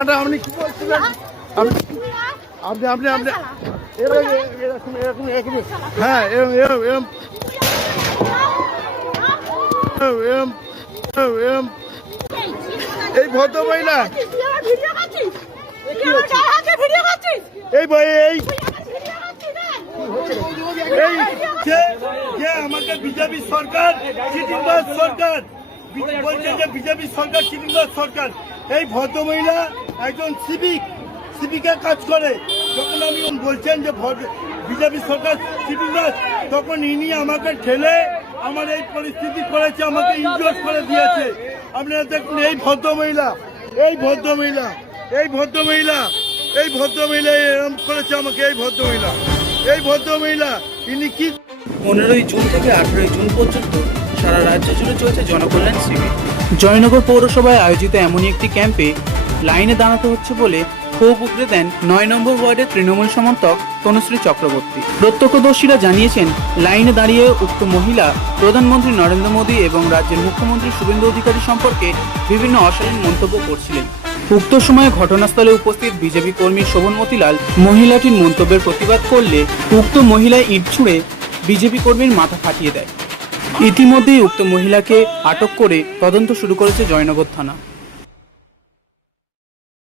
আপনি কি বলছিলেন? আপনি আপনি আপনি এরকম এরকম এরকম হ্যাঁ এরকম এরকম এরকম এরকম এরকম এই ভদ্র মহিলা এই ভাই এই এই যে আমাকে বিজেপি সরকার চিটিংবাজ সরকার বলছে যে বিজেপি সরকার চিটিংবাজ সরকার। এই ভদ্র মহিলা একজন সিভিকের কাজ করে। যখন আমি বলছেন যে বিজেপি সরকার চিটিংবাজ, তখন ইনি আমাকে ঠেলে আমার এই পরিস্থিতি করেছে, আমাকে ইনজোর করে দিয়েছে। আপনারা দেখুন এই ভদ্র মহিলা এই ভদ্র মহিলা এই ভদ্র মহিলা এই ভদ্র মহিলা এরকম করেছে আমাকে। এই ভদ্র মহিলা এই ভদ্র মহিলা ইনি কি 15ই জুন থেকে 18ই জুন পর্যন্ত সারা রাজ্য জুড়ে চলছে জনকল্যাণ শিবির। জয়নগর পৌরসভায় আয়োজিত এমনই একটি ক্যাম্পে লাইনে দাঁড়াতে হচ্ছে বলে ক্ষোভ উগরে দেন 9 নম্বর ওয়ার্ডের তৃণমূল সমর্থক তনুশ্রী চক্রবর্তী। প্রত্যক্ষদর্শীরা জানিয়েছেন, লাইনে দাঁড়িয়ে উক্ত মহিলা প্রধানমন্ত্রী নরেন্দ্র মোদী এবং রাজ্যের মুখ্যমন্ত্রী শুভেন্দু অধিকারী সম্পর্কে বিভিন্ন অশালীন মন্তব্য করছিলেন। উক্ত সময়ে ঘটনাস্থলে উপস্থিত বিজেপি কর্মী শোভন মতিলাল মহিলাটির মন্তব্যের প্রতিবাদ করলে উক্ত মহিলা ইট ছুঁড়ে বিজেপি কর্মীর মাথা ফাটিয়ে দেয়। ইতিমধ্যেই উক্ত মহিলাকে আটক করে তদন্ত শুরু করেছে জয়নগর থানা।